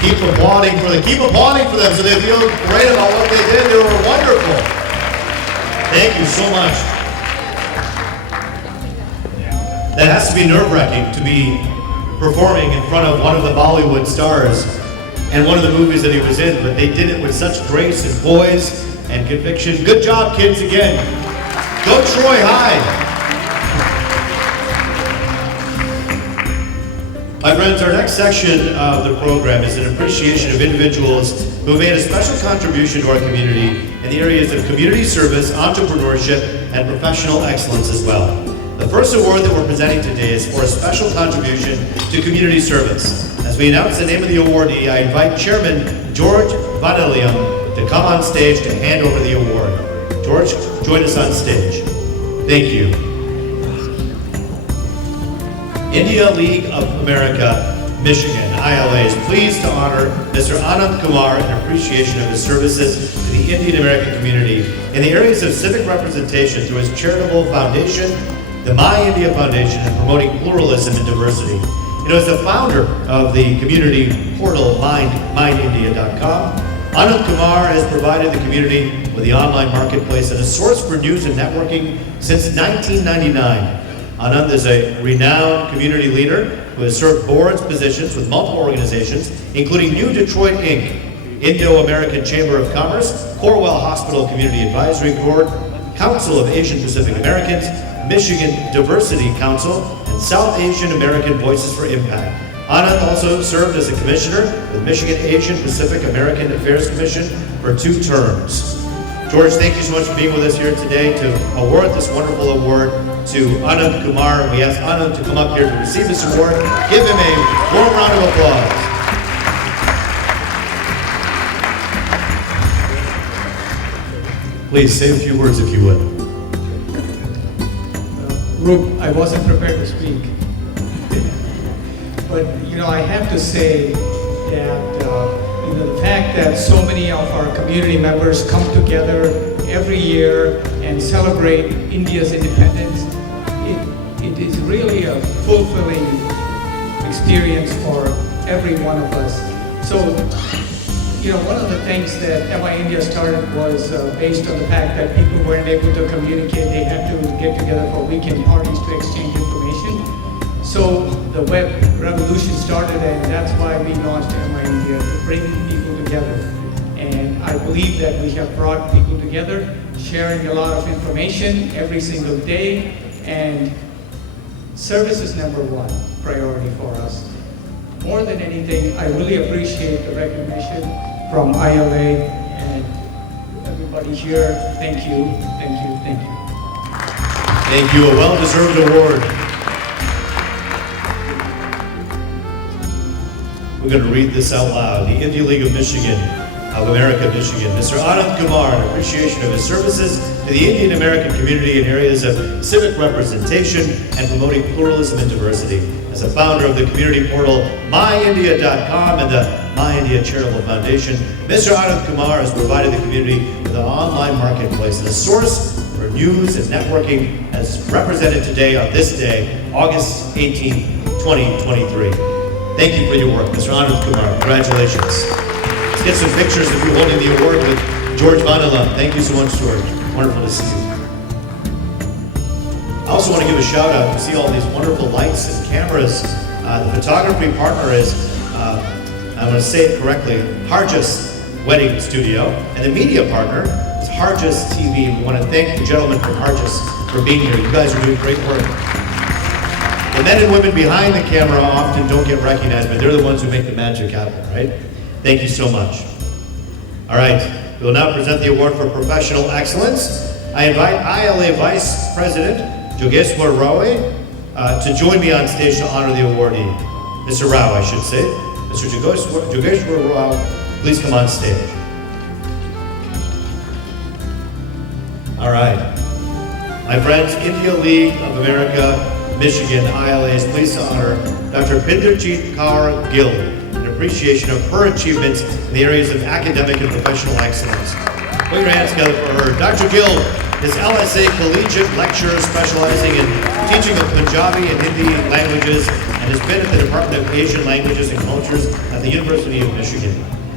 Keep applauding for them so they feel great about what they did. They were wonderful. Thank you so much. That has to be nerve-wracking to be performing in front of one of the Bollywood stars and one of the movies that he was in, but they did it with such grace and poise and conviction. Good job, kids, again. Go Troy High. My friends, our next section of the program is an appreciation of individuals who have made a special contribution to our community in the areas of community service, entrepreneurship, and professional excellence as well. The first award that we're presenting today is for a special contribution to community service. As we announce the name of the awardee, I invite Chairman George Vanillium to come on stage to hand over the award. George, join us on stage. Thank you. India League of America, Michigan, ILA, is pleased to honor Mr. Anand Kumar in appreciation of his services to the Indian American community in the areas of civic representation through his charitable foundation, the My India Foundation, and promoting pluralism and diversity. As the founder of the community portal mindindia.com, Anand Kumar has provided the community with the online marketplace and a source for news and networking since 1999. Anand is a renowned community leader who has served boards positions with multiple organizations, including New Detroit Inc., Indo-American Chamber of Commerce, Corwell Hospital Community Advisory Board, Council of Asian Pacific Americans, Michigan Diversity Council, and South Asian American Voices for Impact. Anand also served as a commissioner with Michigan Asian Pacific American Affairs Commission for 2 terms. George, thank you so much for being with us here today to award this wonderful award to Anand Kumar. We ask Anand to come up here to receive this award. Give him a warm round of applause. Please say a few words if you would. Roop, I wasn't prepared to speak. But, I have to say that, the fact that so many of our community members come together every year and celebrate India's independence, it is really a fulfilling experience for every one of us. So, one of the things that MI India started was based on the fact that people weren't able to communicate. They had to get together for weekend parties to exchange information. So the web revolution started, and that's why we launched MI India, to bring people together. And I believe that we have brought people together, sharing a lot of information every single day, and service is number 1 priority for us. More than anything, I really appreciate the recognition from ILA and everybody here. Thank you, thank you, thank you. Thank you, a well-deserved award. We're going to read this out loud. The India League of America, Michigan. Mr. Anand Kumar, in appreciation of his services to the Indian American community in areas of civic representation and promoting pluralism and diversity. As a founder of the community portal myindia.com and the My India Charitable Foundation, Mr. Anand Kumar has provided the community with an online marketplace and a source for news and networking as represented today on this day, August 18, 2023. Thank you for your work, Mr. Anand Kumar. Congratulations. Let's get some pictures of you holding the award with George Vanilla. Thank you so much, George. Wonderful to see you. I also want to give a shout out. You see all these wonderful lights and cameras. The photography partner is, I'm going to say it correctly, Harjas Wedding Studio. And the media partner is Harjas TV. We want to thank the gentlemen from Harjas for being here. You guys are doing great work. The men and women behind the camera often don't get recognized, but they're the ones who make the magic happen, right? Thank you so much. All right, we will now present the award for professional excellence. I invite ILA Vice President Jogeshwar Rao to join me on stage to honor the awardee. Mr. Rao, I should say. Mr. Jogeshwar Rao, please come on stage. All right. My friends, India League of America, Michigan, ILA is pleased to honor Dr. Pinderjeet Kaur Gill in appreciation of her achievements in the areas of academic and professional excellence. Put your hands together for her. Dr. Gill is LSA collegiate lecturer specializing in teaching of Punjabi and Hindi languages and and has been at the Department of Asian Languages and Cultures at the University of Michigan.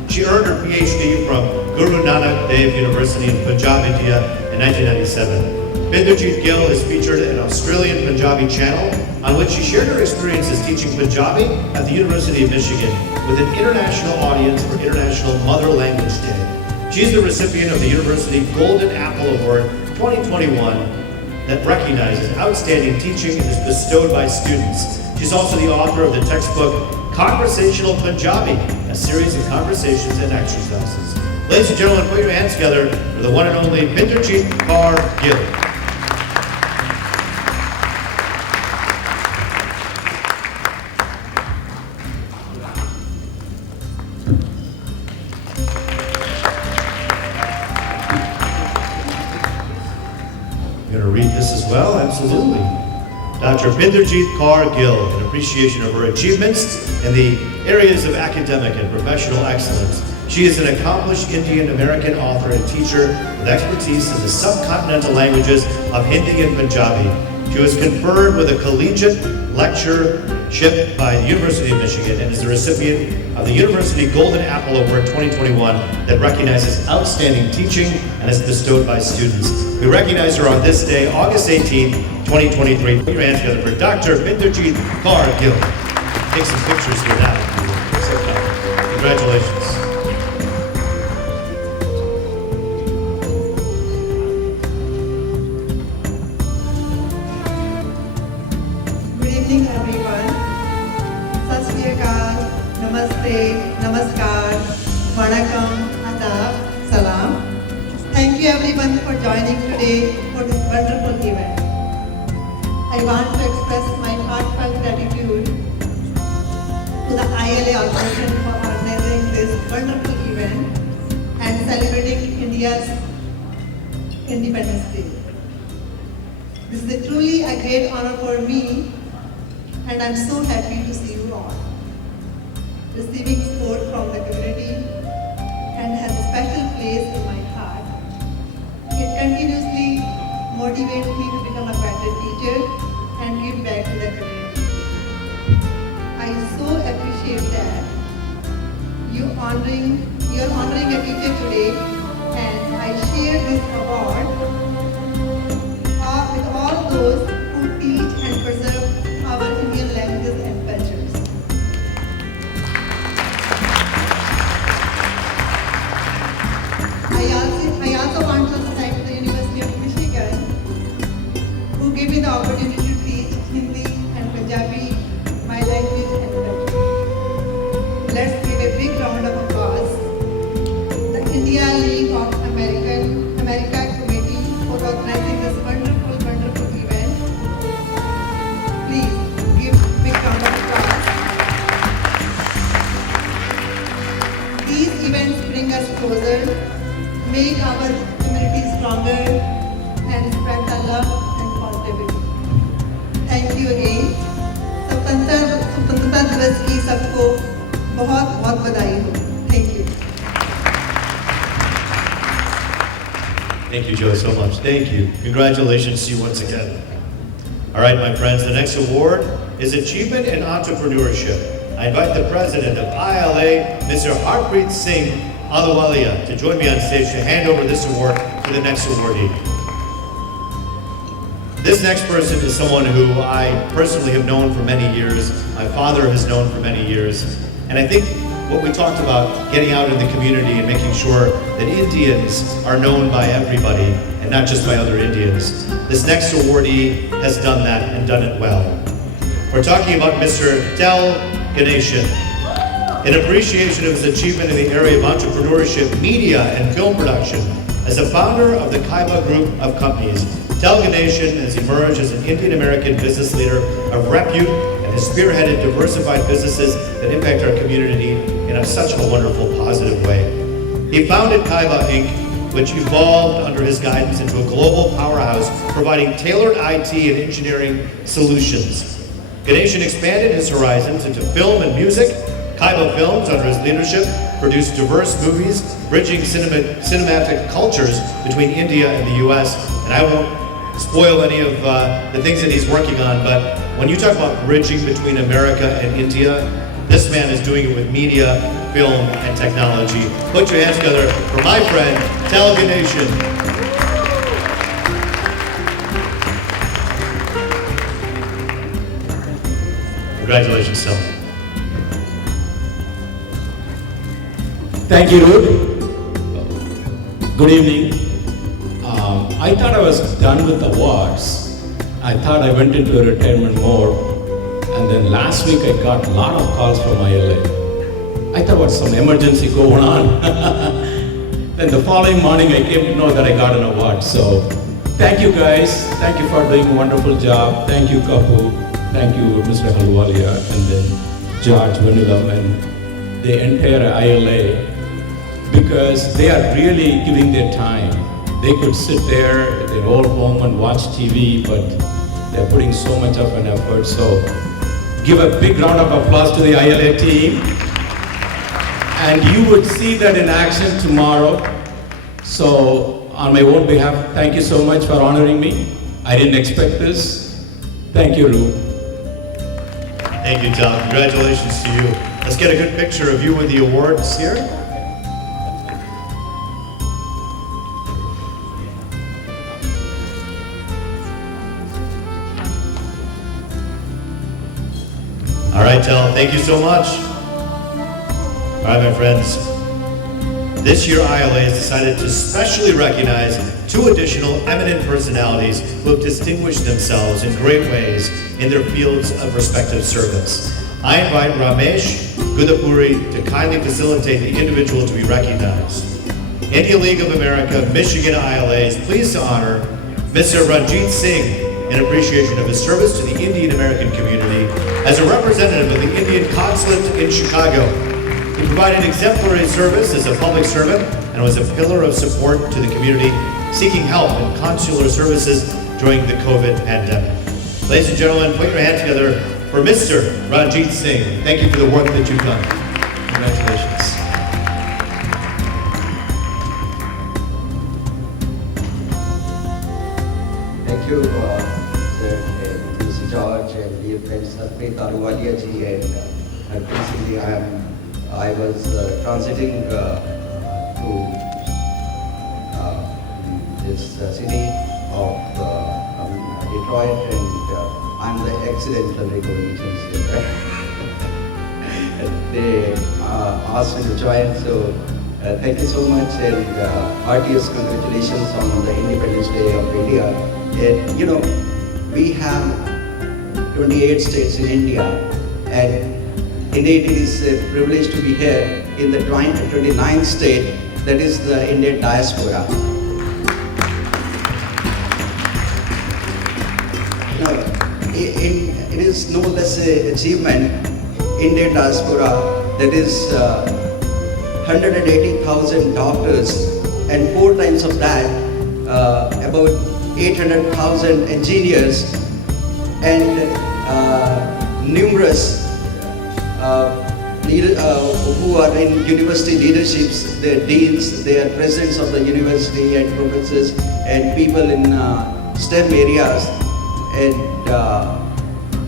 She earned her PhD from Guru Nanak Dev University in Punjab, India in 1997. Binderjeet Gill is featured in an Australian Punjabi channel on which she shared her experiences teaching Punjabi at the University of Michigan with an international audience for International Mother Language Day. She's the recipient of the University Golden Apple Award 2021 that recognizes outstanding teaching and is bestowed by students. She's also the author of the textbook Conversational Punjabi, a series of conversations and exercises. Ladies and gentlemen, put your hands together for the one and only Binderjeet Kaur Gill. Well, absolutely. Dr. Binderjeet Kaur Gill, an appreciation of her achievements in the areas of academic and professional excellence. She is an accomplished Indian American author and teacher with expertise in the subcontinental languages of Hindi and Punjabi. She was conferred with a collegiate lectureship by the University of Michigan and is the recipient of the University Golden Apple Award 2021 that recognizes outstanding teaching and is bestowed by students. We recognize her on this day, August 18, 2023. Put your hands together for Dr. Binderjeet Kaur Gill. Take some pictures here now. Congratulations. Good evening, everyone. Sat Shri Akal, Namaste, Namaskar, Vanakkam, Adab, Salam. Thank you everyone for joining today for this wonderful event. I want to express my heartfelt gratitude to the ILA Organization for organizing this wonderful event and celebrating India's Independence Day. This is truly a great honor for me, and I'm so happy to see you all receiving support from the community and has a special place in my heart. It continuously motivates me to become a better teacher and give back to the community. I so appreciate that you're honoring a teacher today, and I share this award with all those who teach and preserve our Indian languages and cultures. I also want to thank the University of Michigan who gave me the opportunity to teach Hindi and Punjabi, my language and culture. Let's give a big round of applause. The India League of America Committee for organizing this wonderful event. Please give a big round of applause. These events bring us closer, make our community stronger, and spread the love and positivity. Thank you again. स्वतंत्रता दिवस की सबको बहुत बहुत बधाई हो. Thank you. Thank you, Joy, so much. Thank you. Congratulations to you once again. All right, my friends, the next award is Achievement in Entrepreneurship. I invite the president of ILA, Mr. Harpreet Singh Ahluwalia, to join me on stage to hand over this award to the next awardee. This next person is someone who I personally have known for many years. My father has known for many years. And I think what we talked about, getting out in the community and making sure that Indians are known by everybody and not just by other Indians. This next awardee has done that and done it well. We're talking about Mr. Del Ganeshan. In appreciation of his achievement in the area of entrepreneurship, media, and film production, as a founder of the Kaiba Group of companies, Del Ganeshan has emerged as an Indian American business leader of repute and has spearheaded diversified businesses that impact our community in such a wonderful, positive way. He founded Kaiba Inc., which evolved under his guidance into a global powerhouse providing tailored IT and engineering solutions. Ganeshan expanded his horizons into film and music. Kaiba Films, under his leadership, produced diverse movies, bridging cinematic cultures between India and the US. And I won't spoil any of the things that he's working on, but when you talk about bridging between America and India, this man is doing it with media, film, and technology. Put your hands together for my friend, Telugu Nation. Congratulations, Telugu. Thank you, Ruth. Good evening. I thought I was done with awards. I thought I went into a retirement mode. And then last week I got a lot of calls from ILA. I thought was some emergency going on. Then the following morning I came to know that I got an award. So thank you guys. Thank you for doing a wonderful job. Thank you, Kapu. Thank you, Mr. Halwalia, and then George Venulam and the entire ILA, because they are really giving their time. They could sit there at their old home and watch TV, but they're putting so much of an effort. So give a big round of applause to the ILA team. And you would see that in action tomorrow. So on my own behalf, thank you so much for honoring me. I didn't expect this. Thank you, Ru. Thank you, Tom. Congratulations to you. Let's get a good picture of you with the awards here. All right, Tel, thank you so much. All right, my friends. This year, ILA has decided to specially recognize 2 additional eminent personalities who have distinguished themselves in great ways in their fields of respective service. I invite Ramesh Gudapuri to kindly facilitate the individual to be recognized. India League of America, Michigan ILA is pleased to honor Mr. Ranjit Singh in appreciation of his service to the Indian American community as a representative of the Indian Consulate in Chicago. He provided exemplary service as a public servant and was a pillar of support to the community seeking help in consular services during the COVID pandemic. Ladies and gentlemen, put your hands together for Mr. Ranjit Singh. Thank you for the work that you've done. Congratulations. Thank you, Mr. George and dear friends, Sarpreet Ahluwalia ji, and recently I was transiting to this city of Detroit, and I'm the accidental recognition here. They asked me to join, so thank you so much, and heartiest congratulations on the Independence Day of India. And you know, we have 28 states in India, and indeed it is a privilege to be here in the 29th state, that is the Indian diaspora. You know, it is no less an achievement, Indian diaspora, that is 180,000 doctors, and 4 times of that, about 800,000 engineers, and numerous who are in university leaderships, their deans, they are presidents of the university and professors and people in STEM areas. And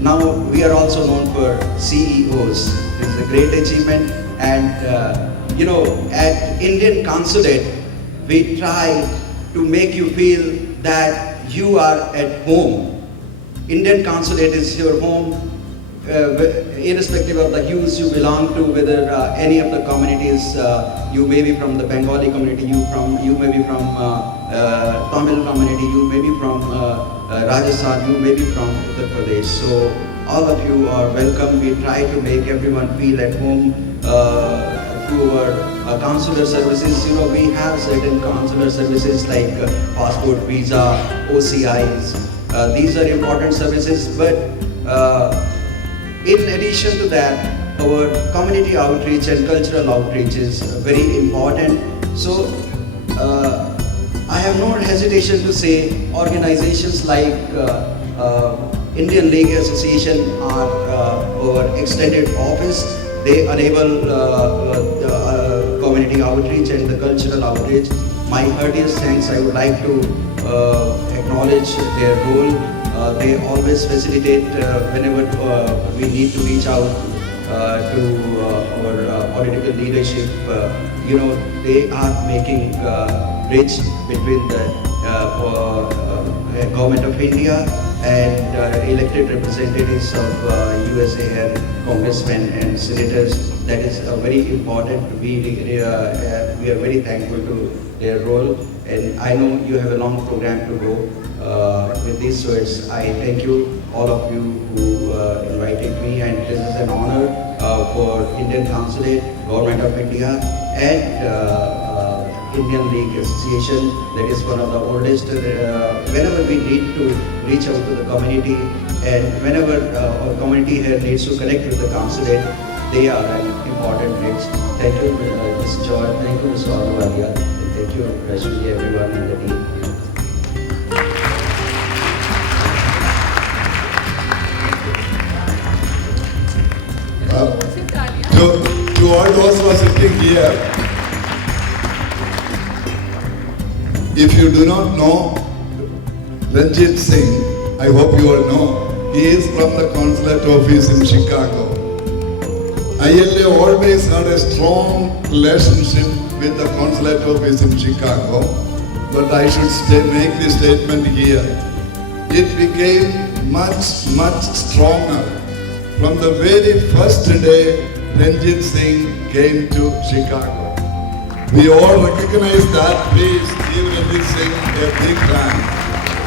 now we are also known for CEOs. This is a great achievement. And you know, at Indian Consulate, we try to make you feel that you are at home. Indian Consulate is your home, irrespective of the hues you belong to, whether any of the communities, you may be from the Bengali community, you may be from Tamil community, you may be from Rajasthan, you may be from Uttar Pradesh. So all of you are welcome. We try to make everyone feel at home through our consular services. You know, we have certain consular services like passport, visa, OCIs. These are important services, but in addition to that, our community outreach and cultural outreach is very important. So I have no hesitation to say organizations like Indian League Association are our extended office. They enable community outreach and the cultural outreach. My heartiest thanks. I would like to acknowledge their role. They always facilitate whenever we need to reach out to our political leadership. They are making bridge between the government of India and elected representatives of USA and congressmen and senators. That is very important. We are very thankful to their role, and I know you have a long program to go. With these words, I thank you, all of you who invited me, and this is an honor for Indian Consulate, Government of India, and Indian League Association, that is one of the oldest. Whenever we need to reach out to the community, and whenever our community here needs to connect with the consulate, they are an important bridge. Thank you, Mr. George. Thank you, Mr. Ahluwalia. And thank you, especially everyone in the team. To all those who are sitting here, if you do not know Ranjit Singh, I hope you all know, he is from the consulate office in Chicago. ILA always had a strong relationship with the consulate office in Chicago, but I should make this statement here. It became much stronger from the very first day Ranjit Singh came to Chicago. We all recognize that. Please give Ranjit Singh a big hand.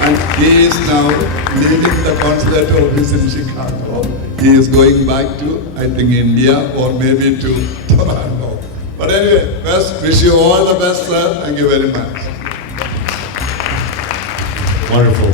And he is now leaving the consulate office in Chicago. He is going back to, I think, India or maybe to Toronto. But anyway, first, wish you all the best, sir. Thank you very much. Wonderful.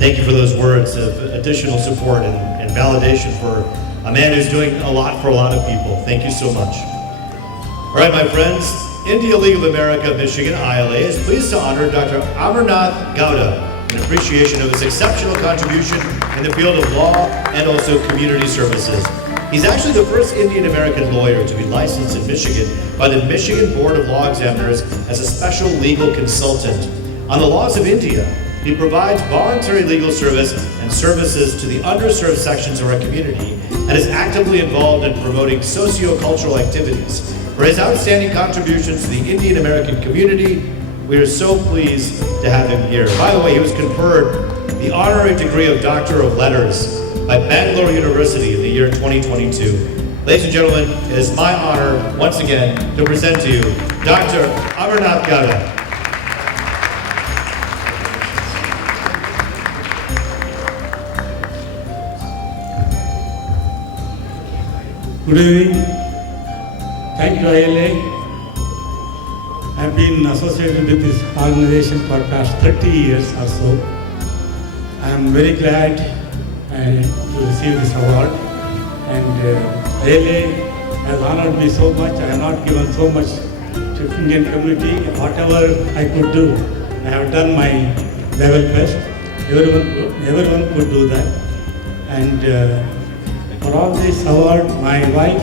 Thank you for those words of additional support and validation for a man who's doing a lot for a lot of people. Thank you so much. All right, my friends, India League of America, Michigan, ILA, is pleased to honor Dr. Amarnath Gowda in appreciation of his exceptional contribution in the field of law and also community services. He's actually the first Indian American lawyer to be licensed in Michigan by the Michigan Board of Law Examiners as a special legal consultant on the laws of India. He provides voluntary legal service and services to the underserved sections of our community and is actively involved in promoting socio-cultural activities. For his outstanding contributions to the Indian American community, we are so pleased to have him here. By the way, he was conferred the honorary degree of Doctor of Letters by Bangalore University in the year 2022. Ladies and gentlemen, it is my honor once again to present to you Dr. Amarnath Gowda. Good evening. Thank you, ILA. I've been associated with this organization for the past 30 years or so. I am very glad to receive this award. And ILA has honored me so much. I have not given so much to Indian community. Whatever I could do, I have done my level best. Everyone could do that. And for all this award, my wife,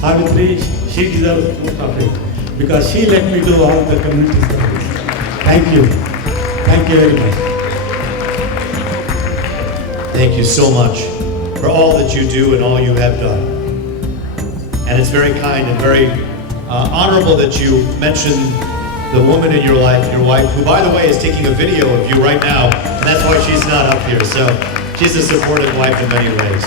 Savitri, she deserves most of it because she let me do all the community service. Thank you. Thank you very much. Thank you so much for all that you do and all you have done. And it's very kind and very honorable that you mentioned the woman in your life, your wife, who, by the way, is taking a video of you right now, and that's why she's not up here. So she's a supportive wife in many ways.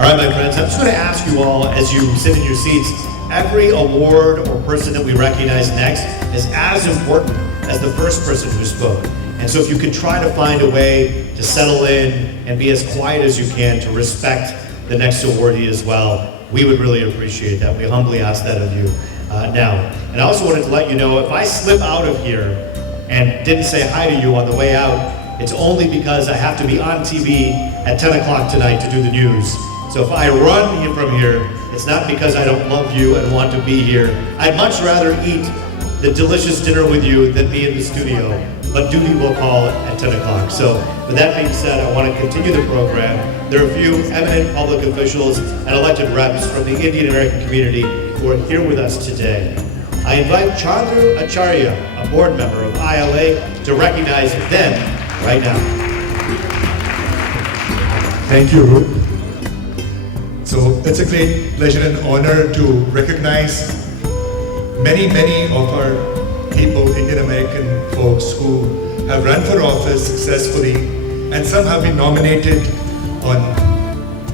All right, my friends, I'm just going to ask you all, as you sit in your seats, every award or person that we recognize next is as important as the first person who spoke. And so if you could try to find a way to settle in and be as quiet as you can to respect the next awardee as well, we would really appreciate that. We humbly ask that of you now. And I also wanted to let you know, if I slip out of here and didn't say hi to you on the way out, it's only because I have to be on TV at 10 o'clock tonight to do the news. So if I run from here, it's not because I don't love you and want to be here. I'd much rather eat the delicious dinner with you than be in the studio, but duty will call at 10 o'clock. So with that being said, I want to continue the program. There are a few eminent public officials and elected reps from the Indian American community who are here with us today. I invite Chandru Acharya, a board member of ILA, to recognize them right now. Thank you, Ruth. So it's a great pleasure and honor to recognize many of our people, Indian American folks who have run for office successfully, and some have been nominated on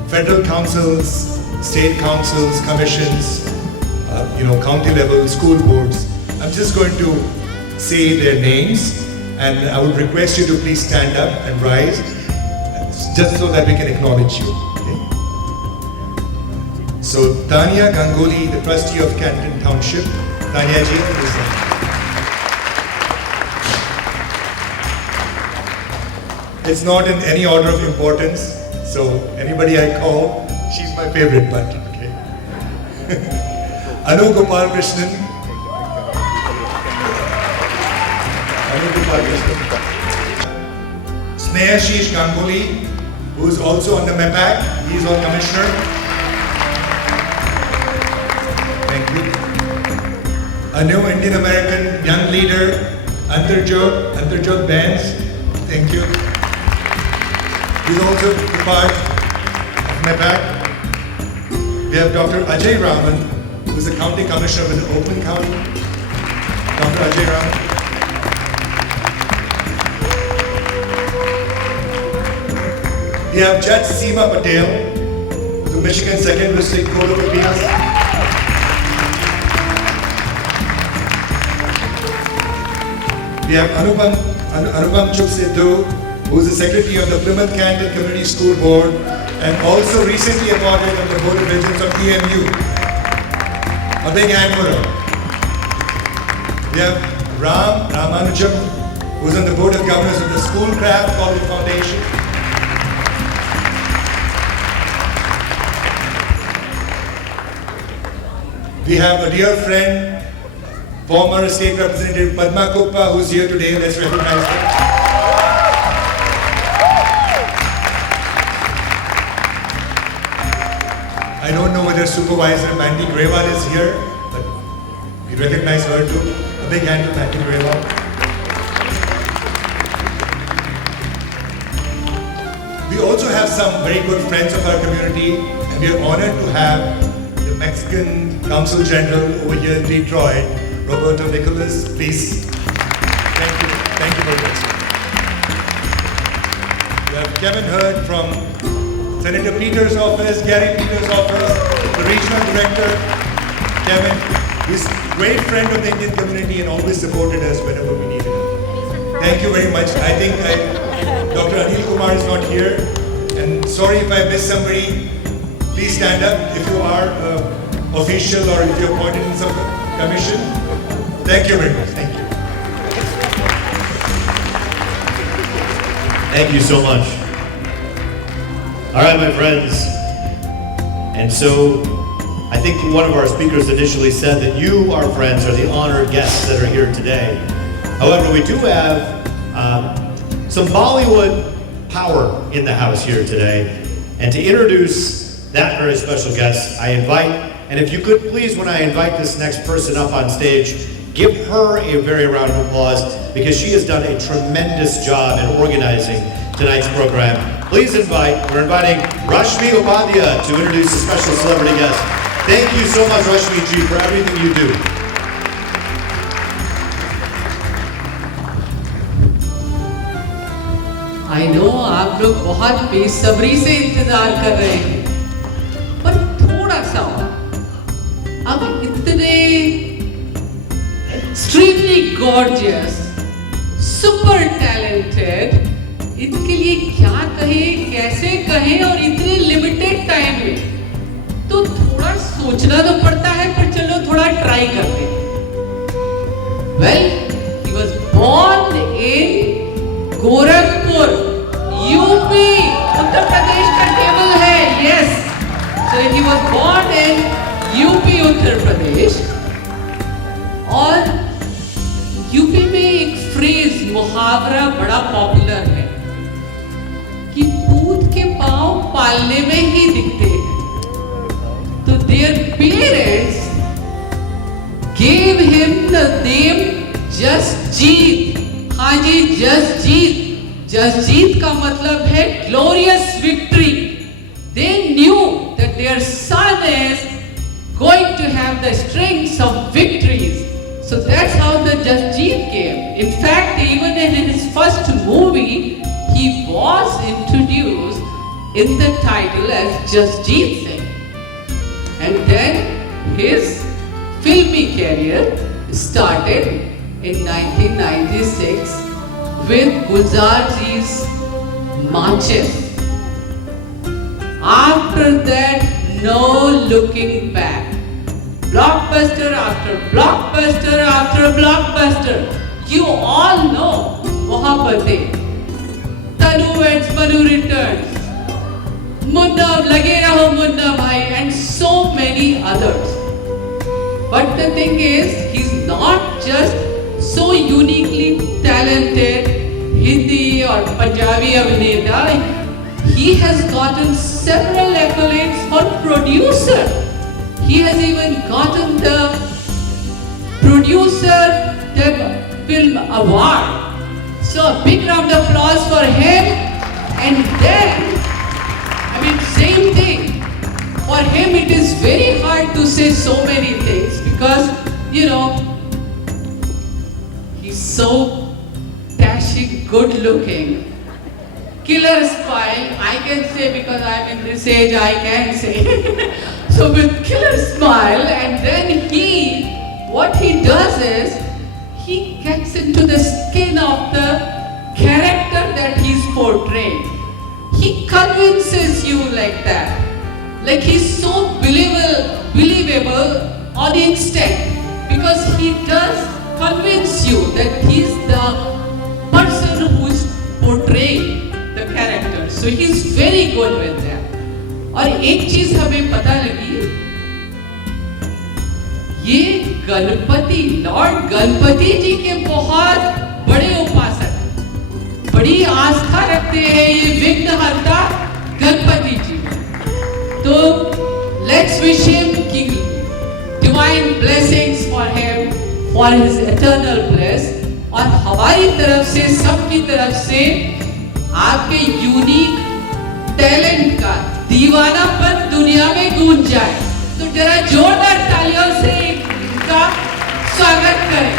federal councils, state councils, commissions, county level, school boards. I'm just going to say their names, and I would request you to please stand up and rise, just so that we can acknowledge you. Okay? So Tanya Ganguly, the trustee of Canton Township. Tanya ji, please. It's not in any order of importance, so anybody I call, she's my favorite, but okay. Anu Gopal Krishnan. Anu Gopal Krishnan. Snehashish Ganguly, who is also on the MEPAC. He is our commissioner. Thank you. A new Indian American young leader, Antarjot Benz. Thank you. He's also part of MEPAC. We have Dr. Ajay Raman, who is the county commissioner with Oakland County. Dr. Ajay Raman. We have Judge Seema Patel, the Michigan Second District Court of Appeals. We have Anupam Chuksetu, who is the Secretary of the Plymouth Canton Community School Board and also recently appointed on the Board of Regents of PMU. A big hand for her. We have Ramanujam, who is on the Board of Governors of the Schoolcraft College Foundation. We have a dear friend, former State Representative Padma Kuppa, who's here today. Let's recognize her. I don't know whether Supervisor Mandy Grewal is here, but we recognize her too. A big hand to Mandy Grewal. We also have some very good friends of our community, and we are honored to have the Mexican Consul General over here in Detroit, Roberto Nicholas. Please. Thank you. Thank you very much. We have Kevin Hurd from Senator Peters' office, Gary Peters' office, the regional director, Kevin. He's a great friend of the Indian community and always supported us whenever we needed him. Thank you very much. I think Dr. Anil Kumar is not here. And sorry if I missed somebody. Please stand up if you are official or if you're appointed in some commission. Thank you very much. Thank you. Thank you so much. All right, my friends. And so I think one of our speakers initially said that you, our friends, are the honored guests that are here today. However, we do have some Bollywood power in the house here today. And to introduce that very special guest, I invite, and if you could please, when I invite this next person up on stage, give her a very round of applause because she has done a tremendous job in organizing tonight's program. Please we're inviting Rashmi Upadhyaya to introduce a special celebrity guest. Thank you so much, Rashmi ji, for everything you do. I know आप लोग बहुत बेसब्री से इंतजार कर रहे हैं, पर थोड़ा सा अब इतने extremely gorgeous, super talented, इनके लिए क्या कहें, कैसे कहें और इतने लिमिटेड टाइम में, तो थोड़ा सोचना तो पड़ता है, पर चलो थोड़ा ट्राई करते हैं. Well, he was born in Gorakhpur, UP, Uttar Pradesh का टेबल है, yes. So he was born in UP, Uttar Pradesh. और यूपी में एक फ्रेज, मुहावरा बड़ा पॉपुलर है कि पूत के पांव पालने में ही दिखते हैं. तो their parents gave him जीत, हाँ जी जस्ट जीत। जस्ट जीत का मतलब है glorious victory. They knew that their son is going to have the strings of victories. So that's how the Just Jeet came. In fact, even in his first movie, he was introduced in the title as Just Jeet Singh. And then his filmy career started in 1996 with Gulzar Ji's Marches. After that, no looking back. Blockbuster after blockbuster after blockbuster. You all know Mohabbatein, Tanu Weds, Manu Returns, Munna, Lage Raho Munna Bhai, and so many others. But the thing is, he's not just so uniquely talented Hindi or Punjabi Abhineta. He has gotten several accolades for producer. He has even gotten the producer film award. So a big round of applause for him. And then, I mean, same thing. For him, it is very hard to say so many things because, you know, he's so dashing, good looking. Killer smile, I can say because I'm in this age, I can say. So with killer smile, and then what he does is, he gets into the skin of the character that he's portraying. He convinces you like that. Like he's so believable on instinct because he does convince you that he's the person who's portraying the character. So he's very good with that. और एक चीज हमें पता लगी, ये Ganpati, Lord Ganpati जी के बहुत बड़े उपासक, बड़ी आस्था रखते हैं ये विघ्नहर्ता गणपति जी। तो let's wish him divine blessings for him, for his eternal bliss। और हमारी तरफ से, सबकी तरफ से आपके यूनिक टैलेंट का दीवानापन दुनिया में गूंज जाए। तो जरा जोरदार तालियों से इनका स्वागत करें।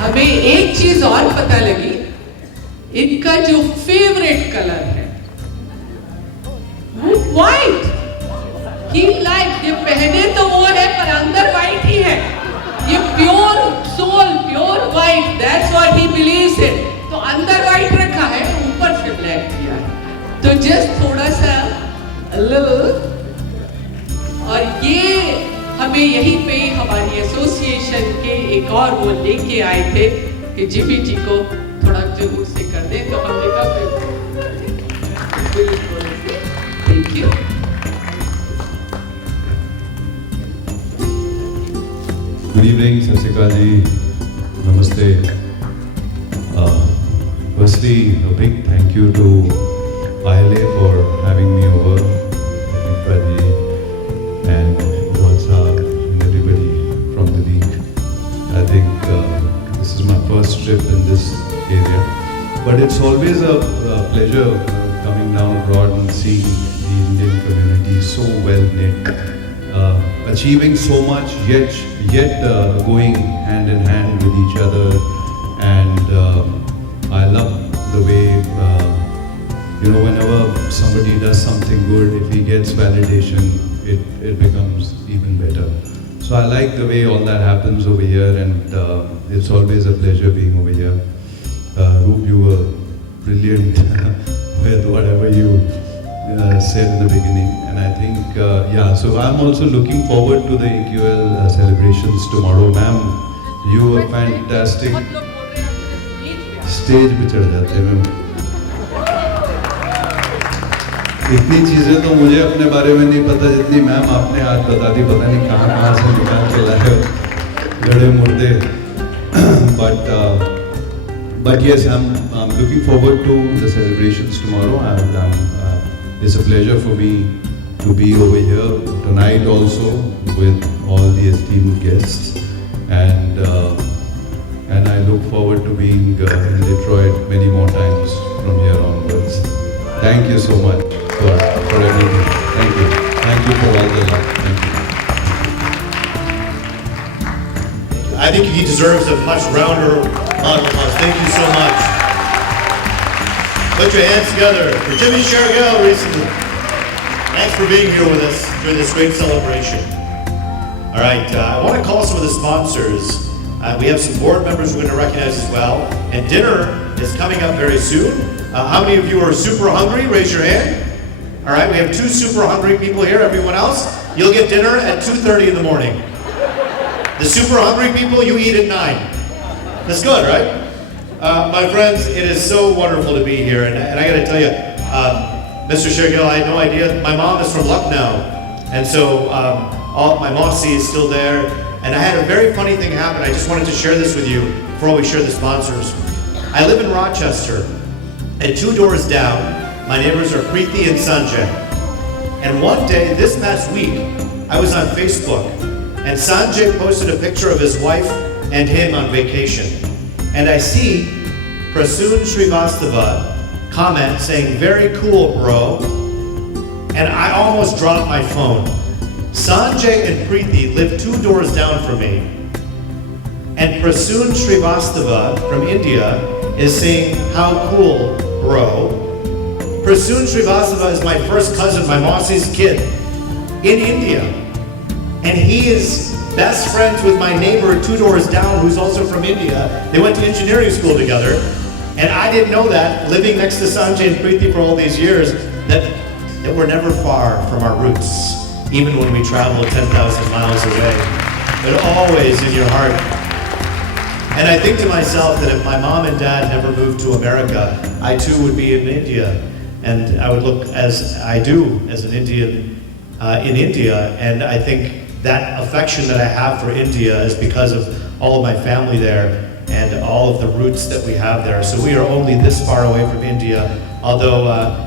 हमें एक चीज और पता लगी, इनका जो फेवरेट कलर है वो व्हाइट। ही लाइक, ये पहने तो वो है पर अंदर व्हाइट ही है। ये pure soul, pure white, that's what he believes in. तो अंदर व्हाइट रखा है, ऊपर से ब्लैक किया है। तो जस्ट थोड़ा सा और ये हमें यहीं पे हमारी एसोसिएशन के एक और वो लेके आए थे कि जिमी जी को थोड़ा जरूर से कर दें। तो हमने कहा thank you. Good evening, Sat Sri Akal ji, Namaste. Firstly, a big thank you to ILA for having me over, Ji and George Saab and everybody from the league. I think this is my first trip in this area, but it's always a pleasure coming down abroad and seeing the Indian community so well knit. Achieving so much, yet going hand in hand with each other, and I love the way whenever somebody does something good, if he gets validation, it becomes even better. So I like the way all that happens over here, and it's always a pleasure being over here. Roop, you were brilliant with whatever you said in the beginning, and I think so I'm also looking forward to the AQL celebrations tomorrow. Ma'am, you were fantastic. Stage पे चढ़ जाते हैं ma'am. इतनी चीजें तो मुझे अपने बारे में नहीं पता जितनी मैम आपने आज बता दी, पता नहीं कहाँ से निकाल के लाए हो गड़े मुर्दे। But yes, I'm looking forward to the celebrations tomorrow, and It's a pleasure for me to be over here tonight also with all the esteemed guests, and I look forward to being in Detroit many more times from here onwards. Thank you so much for everything. Thank you. Thank you for all the love. Thank you. I think he deserves a much rounder round of applause. Thank you so much. Put your hands together for Jimmy Shergill recently. Thanks for being here with us during this great celebration. All right, I want to call some of the sponsors. We have some board members we're going to recognize as well. And dinner is coming up very soon. How many of you are super hungry? Raise your hand. All right, we have 2 super hungry people here. Everyone else, you'll get dinner at 2:30 in the morning. The super hungry people, you eat at 9. That's good, right? My friends, it is so wonderful to be here. And I got to tell you, Mr. Shergill, I had no idea. My mom is from Lucknow. And so my Mossy is still there. And I had a very funny thing happen. I just wanted to share this with you before we share the sponsors. I live in Rochester. And 2 doors down, my neighbors are Preeti and Sanjha. And one day, this past week, I was on Facebook. And Sanjay posted a picture of his wife and him on vacation. And I see Prasoon Srivastava comment saying, "Very cool, bro." And I almost dropped my phone. Sanjay and Preeti live 2 doors down from me. And Prasoon Srivastava from India is saying, "How cool, bro." Prasoon Srivastava is my first cousin, my Mossy's kid, in India. And he is best friends with my neighbor 2 doors down, who's also from India. They went to engineering school together. And I didn't know that, living next to Sanjay and Preeti for all these years, that we're never far from our roots, even when we travel 10,000 miles away. But always in your heart. And I think to myself that if my mom and dad never moved to America, I too would be in India. And I would look as I do as an Indian in India. And I think that affection that I have for India is because of all of my family there and all of the roots that we have there. So we are only this far away from India, although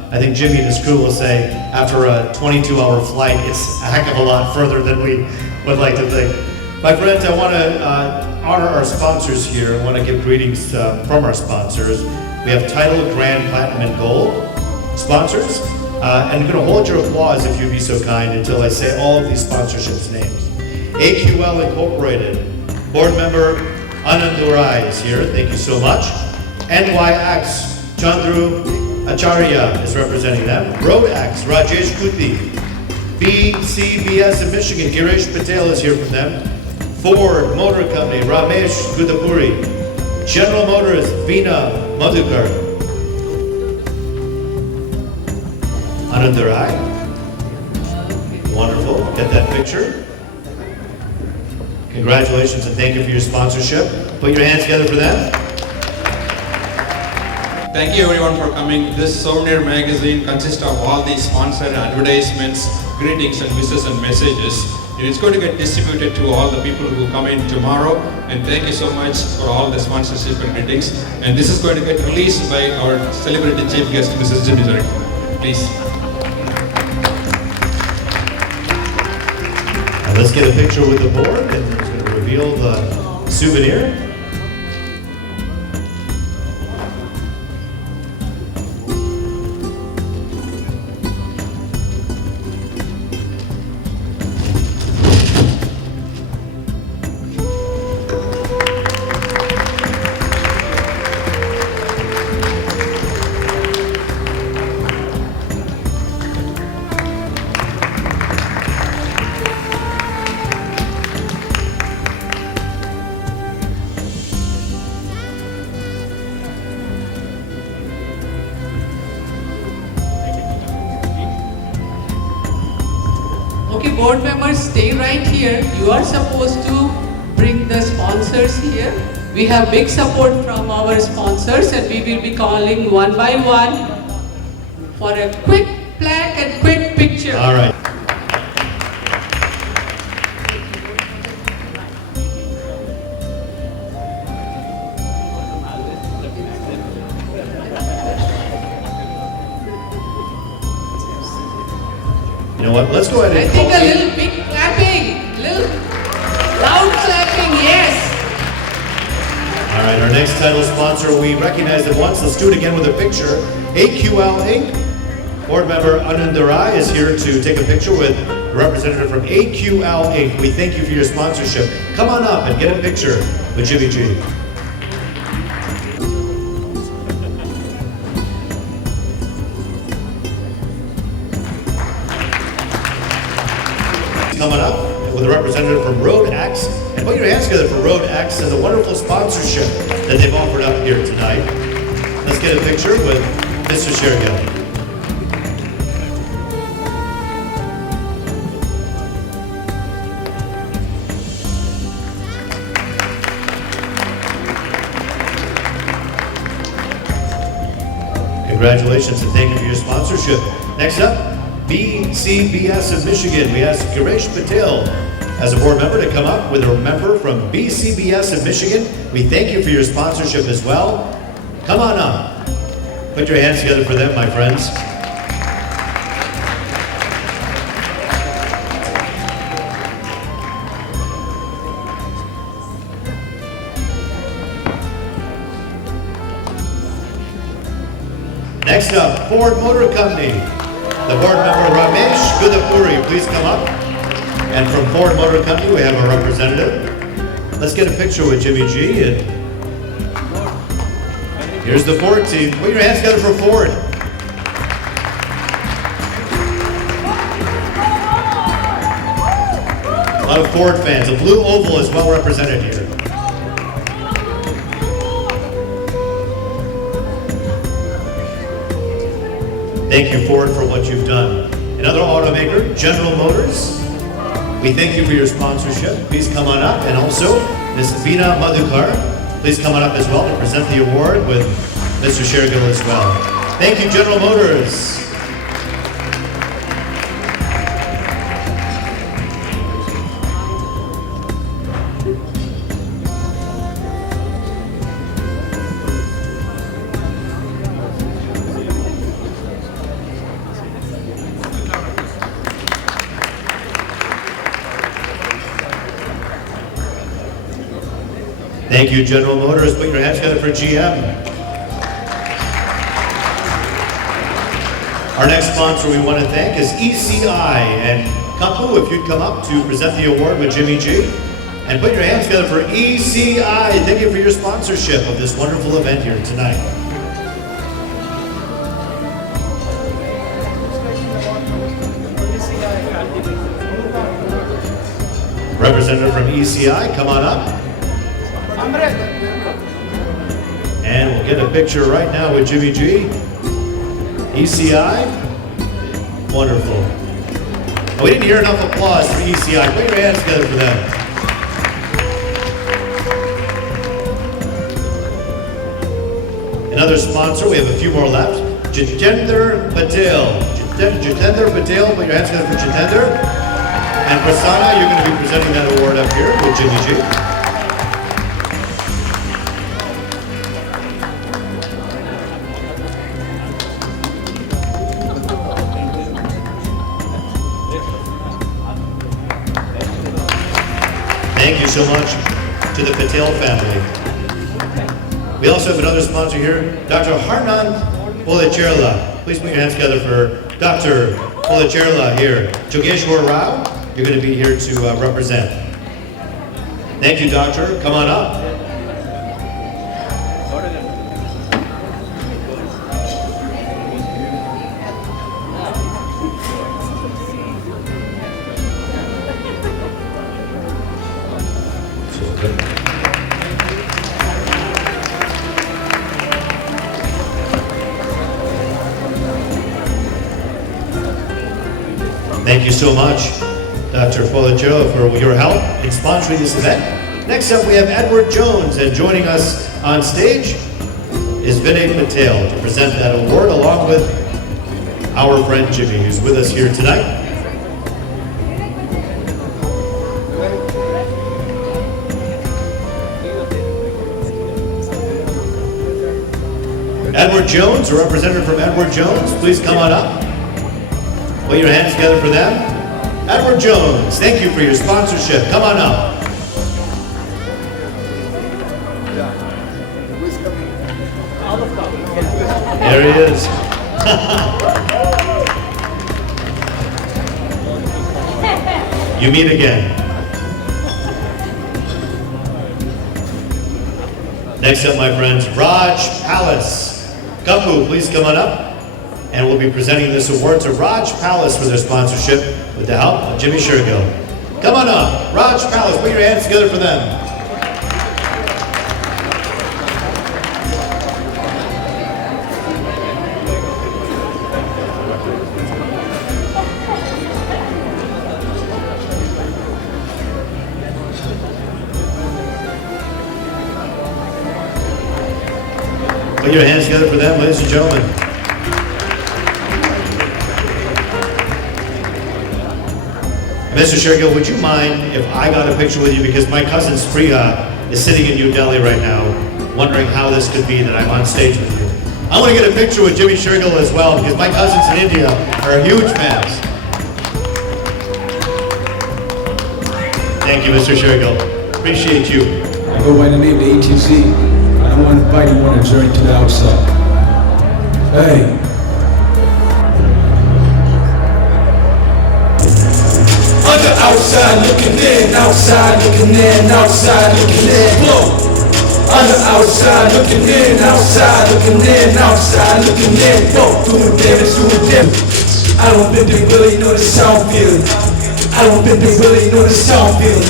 I think Jimmy and his crew will say after a 22-hour flight, it's a heck of a lot further than we would like to think. My friends, I want to honor our sponsors here. I want to give greetings from our sponsors. We have Title, Grand, Platinum, and Gold sponsors. And I'm going to hold your applause, if you'd be so kind, until I say all of these sponsorships' names. AQL Incorporated, board member Anand Durai is here. Thank you so much. NYX, Chandru Acharya is representing them. RoadX, Rajesh Kuti. BCBS in Michigan, Girish Patel is here from them. Ford Motor Company, Ramesh Gudapuri. General Motors, Veena Madhukar. Anand Durai. Wonderful. Get that picture. Congratulations and thank you for your sponsorship. Put your hands together for them. Thank you everyone for coming. This souvenir magazine consists of all the sponsored advertisements, greetings and wishes and messages. And it's going to get distributed to all the people who come in tomorrow. And thank you so much for all the sponsorship and greetings. And this is going to get released by our celebrity chief guest, Mrs. Jimmy Shergill. Please. Let's get a picture with the board and we're going to reveal the souvenir. Okay, board members, stay right here. You are supposed to bring the sponsors here. We have big support from our sponsors and we will be calling one by one for a quick plaque and quick picture. All right. know what? Let's go ahead I and think call a in- little big clapping, little loud clapping, yes. All right, our next title sponsor, we recognized it once. Let's do it again with a picture. AQL Inc. Board member Anandarai is here to take a picture with a representative from AQL Inc. We thank you for your sponsorship. Come on up and get a picture with Jimmy G. Coming up with a representative from Road X, and put your hands together for Road X and the wonderful sponsorship that they've offered up here tonight. Let's get a picture with Mr. Shergill. Congratulations and thank you for your sponsorship. Next up, BCBS of Michigan. We ask Girish Patel as a board member to come up with a member from BCBS of Michigan. We thank you for your sponsorship as well. Come on up. Put your hands together for them, my friends. Next up, Ford Motor Company. The board member Ramesh Gudapuri, please come up. And from Ford Motor Company, we have a representative. Let's get a picture with Jimmy G. And here's the Ford team. Put your hands together for Ford. A lot of Ford fans. A blue oval is well represented here. Thank you, Ford, for what you've done. Another automaker, General Motors. We thank you for your sponsorship. Please come on up. And also, Ms. Veena Madhukar, please come on up as well to present the award with Mr. Shergill as well. Thank you, General Motors. Thank you, General Motors. Put your hands together for GM. Our next sponsor we want to thank is ECI. And Kapu, if you'd come up to present the award with Jimmy G. And put your hands together for ECI. Thank you for your sponsorship of this wonderful event here tonight. Representative from ECI, come on up. And we'll get a picture right now with Jimmy G. ECI, wonderful. Oh, we didn't hear enough applause for ECI. Put your hands together for them. Another sponsor, we have a few more left. Jitendra Patel. Jitendra Patel, put your hands together for Jitendra. And Prasanna, you're going to be presenting that award up here with Jimmy G. Thank you so much to the Patel family. We also have another sponsor here, Dr. Harnand Policherla. Please put your hands together for Dr. Policherla here. Jogeshwar Rao, you're going to be here to represent. Thank you, Doctor. Come on up. Thank you so much, Dr. Policherla, for your help in sponsoring this event. Next up, we have Edward Jones, and joining us on stage is Vinay Patel to present that award along with our friend Jimmy, who's with us here tonight. Edward Jones, a representative from Edward Jones, please come on up. Put your hands together for them. Edward Jones, thank you for your sponsorship. Come on up. There he is. You meet again. Next up, my friends, Raj Palace. Kapu, please come on up. And we'll be presenting this award to Raj Palace for their sponsorship with the help of Jimmy Shergill. Come on up. Raj Palace, put your hands together for them. Put your hands together for them, ladies and gentlemen. Mr. Shergill, would you mind if I got a picture with you? Because my cousin Spriya is sitting in New Delhi right now, wondering how this could be that I'm on stage with you. I want to get a picture with Jimmy Shergill as well, because my cousins in India are huge fans. Thank you, Mr. Shergill. Appreciate you. I go by the name of ATC. I want to invite you on a journey to the outside. Hey. On the outside looking in, outside looking in, outside looking in. Whoa. On the outside looking in, outside looking in, outside looking in. Whoa. Doing damage, doing damage. I don't think they really know the sound feeling. I don't think they really know the sound feeling.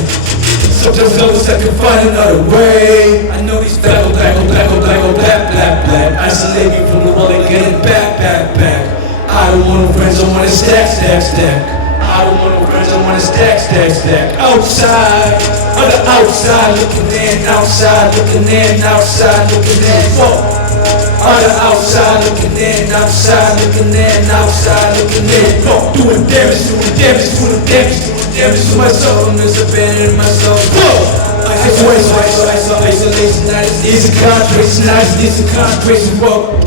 Sometimes I wish I could find another way. I know these black, black, black, black, black, black, black. Isolate me from the world and get it back, back, back. I don't want no friends, I want to stack, stack, stack. I don't want no friends, I want to stack, stack, stack. Outside, on the outside looking in, outside looking in, outside looking in. Whoa. On the outside looking in, outside looking in, outside looking in. Whoa. Doing damage, doing damage, doing damage, doing damage to my soul. I'm just abandoning myself. Whoa. Isolation, I just need some concentration, I just need some concentration. Whoa.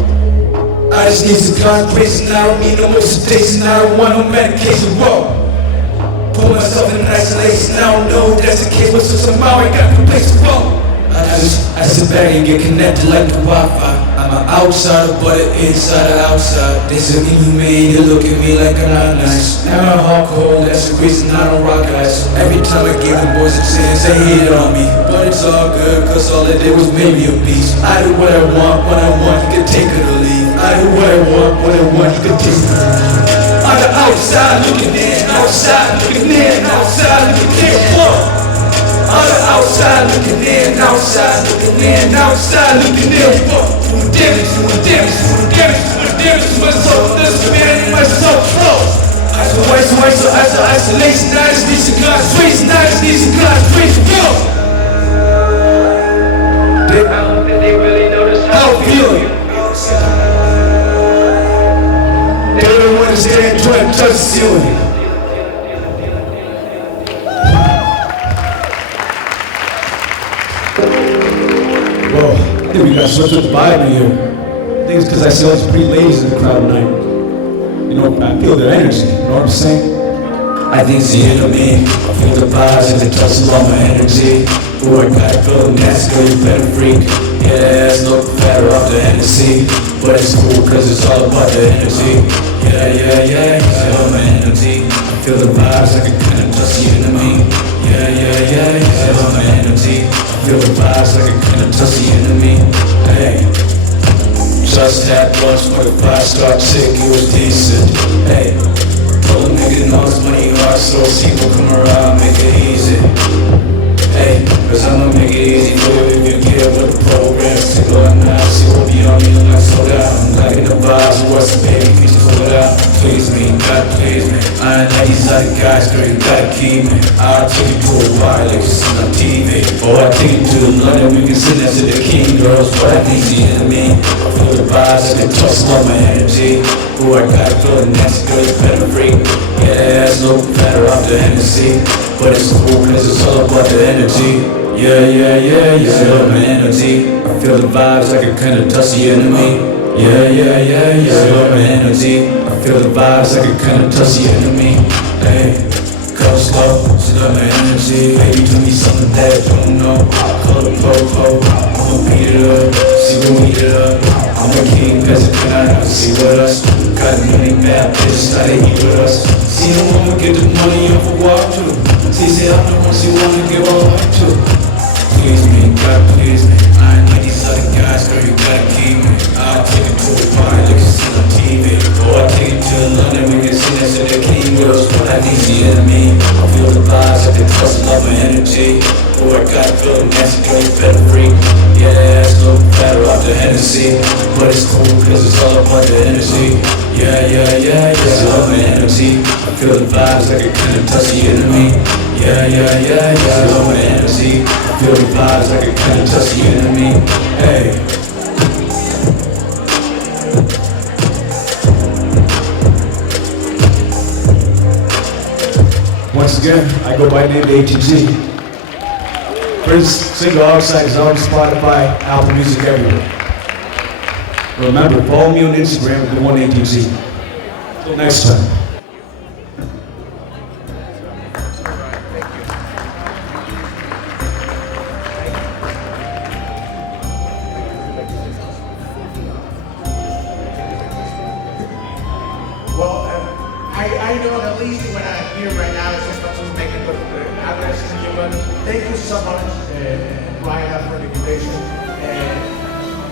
I just need some concentration, I don't need no more sedation, I don't want no medication. Whoa. Put myself in isolation, I don't know if that's the case, but somehow I got no place to go. I sit back and get connected like the Wi-Fi. I'm an outsider, but an insider outside. They say me humane, they look at me like I'm not nice. Now I'm hard cold, that's the reason I don't rock ice. Every time I give the boys a chance, they hate on me. But it's all good, cause all they did was make me a beast. I do what I want, when I want, you can take it or leave. I do what I want, when I want, you can take it or leave. On the outside looking in, outside looking in, outside looking in. Whoa. On the outside looking in, outside looking in, outside looking in. Doing damage, doing damage, doing damage, doing damage to my soul. This man in my soul, bro. Isolation, I just need some concentration, I just need some concentration, bro. I don't think they really notice how I feel. They don't understand, trying to touch the ceiling. Whoa, I think we got such a vibe in here. I think it's because I see all these pretty ladies in the crowd tonight. You know, I feel their energy, you know what I'm saying? I think it's the enemy. I feel the vibes and they touch all my energy. Ooh, I gotta feel the nasty, girl, you better freak. Yeah, the ass look fatter off the Hennessy. But it's cool cause it's all about the energy. Yeah, feel my energy. I feel the vibes like a kind of touch the enemy. Yeah, feel my energy. Feel the vibes like a kind of touch the enemy. Hey, just that once when the vibes start sick, it was decent. Hey, told a nigga know his money hard, so see will come around, make it easy. Hey, cause I'ma make it easy for you if you care what the program's to go and now see what be on me when I slow down. I'm liking the vibes, what's the baby, can you slow down? Please me, God please me. I ain't like these other guys, girl, you gotta keep me. I'll take you to a wire like you see on TV. Or I'll take you to London, we can send that to the king, girls. What I think's the enemy. I feel the vibes, like they touch all my energy. Ooh, I gotta feel the nasty, girl, you better freak. Yeah, that ass look better off the Hennessy. But it's cool cause it's all about the energy. Yeah, feel my energy. I feel the vibes like a kind of dusty enemy. Yeah, yeah, yeah, yeah. Feel my energy. I feel the vibes like a kind of touch the enemy. Hey, go slow, feel my energy. Baby, do me something that you don't know. Call the po-po, I'ma beat it up. See when we get up. I'm a king, peasant, can I never see with us? Got many bad bitches, how they eat with us. See the woman get the money off a walk too. See, say I'm the one she wanna give her heart to. Please me, God please me. I ain't like these other guys, girl, you gotta keep me. I'll take it to a party like you see on TV. Or I take it to London, we can see that shit, that clean girls. But I need the enemy. I feel the vibes, I can trust love and energy. Oh, I gotta feel the nasty, girl, you better freak. Yeah, it's a little better off the Hennessy. But it's cool, cause it's all about the energy. Yeah, yeah, yeah, yeah, love and energy. I feel the vibes like a kind of touch the enemy. Yeah, yeah, yeah, yeah, love and energy. I feel the vibes like a kind of touch the enemy. Hey. Once again, I go by the name of ATG. First single outside is on Spotify, Apple Music, everywhere. Remember, follow me on Instagram at the one ATG. Till next time. Well, I know the least when I'm here right now is just to make a good address in Cuba. Thank you so much, Ryan, for the invitation.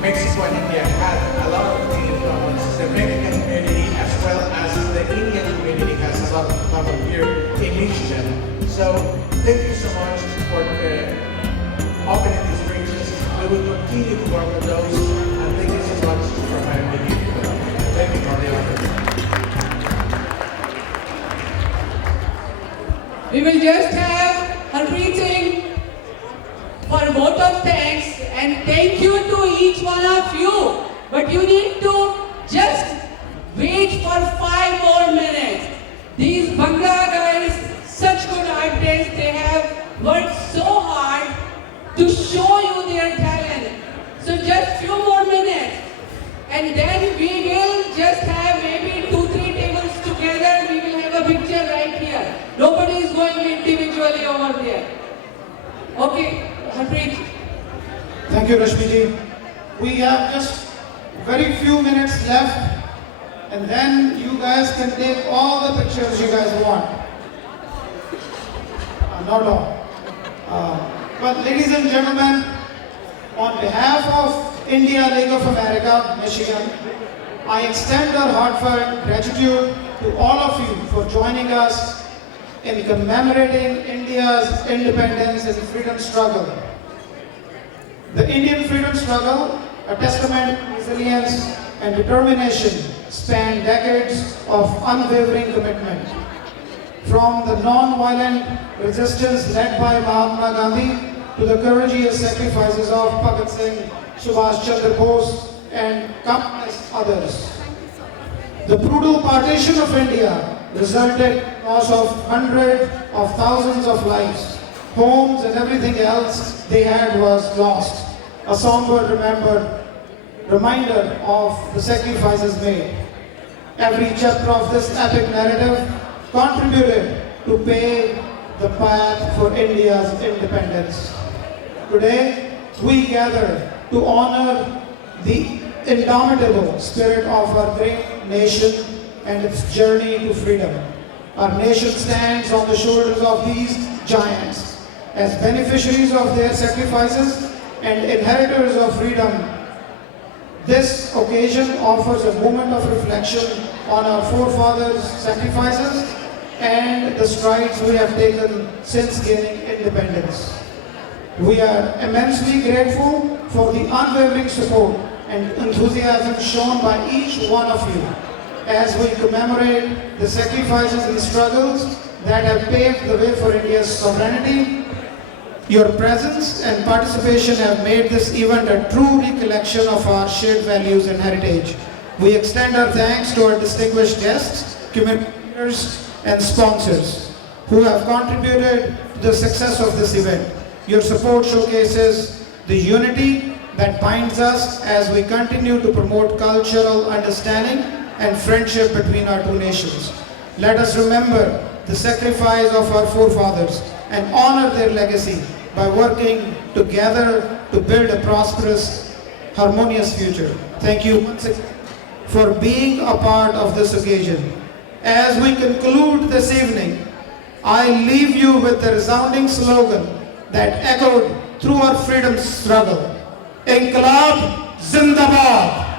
Mexico and India had a lot of things in common. The Mexican community as well as the Indian community has a lot of common here in Michigan. So thank you so much for opening these bridges. We will continue to work with those, and thank you so much for having me here. Thank you for the honor. We will just have a greeting for a vote of thanks and thank you to each one of you. But you need to just wait for 5 more minutes. These Bhangra guys, such good artists, they have worked so hard to show you their talent. So just few more minutes. And then we will just have maybe 2-3 tables together. We will have a picture right here. Nobody is going individually over there. Okay, Harpreet. Thank you, Rashmiji. We have just very few minutes left, and then you guys can take all the pictures you guys want. Not all. But ladies and gentlemen, on behalf of India League of America, Michigan, I extend our heartfelt gratitude to all of you for joining us in commemorating India's independence and freedom struggle. The Indian freedom struggle, a testament to resilience and determination, spanned decades of unwavering commitment. From the non-violent resistance led by Mahatma Gandhi to the courageous sacrifices of Bhagat Singh, Subhash Chandra Bose, and countless others. The brutal partition of India resulted in loss of hundreds of thousands of lives. Homes and everything else they had was lost. A somber reminder of the sacrifices made. Every chapter of this epic narrative contributed to pave the path for India's independence. Today, we gather to honor the indomitable spirit of our great nation and its journey to freedom. Our nation stands on the shoulders of these giants. As beneficiaries of their sacrifices and inheritors of freedom, this occasion offers a moment of reflection on our forefathers' sacrifices and the strides we have taken since gaining independence. We are immensely grateful for the unwavering support and enthusiasm shown by each one of you as we commemorate the sacrifices and struggles that have paved the way for India's sovereignty. Your presence and participation have made this event a true recollection of our shared values and heritage. We extend our thanks to our distinguished guests, community leaders, and sponsors who have contributed to the success of this event. Your support showcases the unity that binds us as we continue to promote cultural understanding and friendship between our two nations. Let us remember the sacrifice of our forefathers and honor their legacy by working together to build a prosperous, harmonious future. Thank you once again for being a part of this occasion. As we conclude this evening, I leave you with the resounding slogan that echoed through our freedom struggle. Inqilab Zindabad!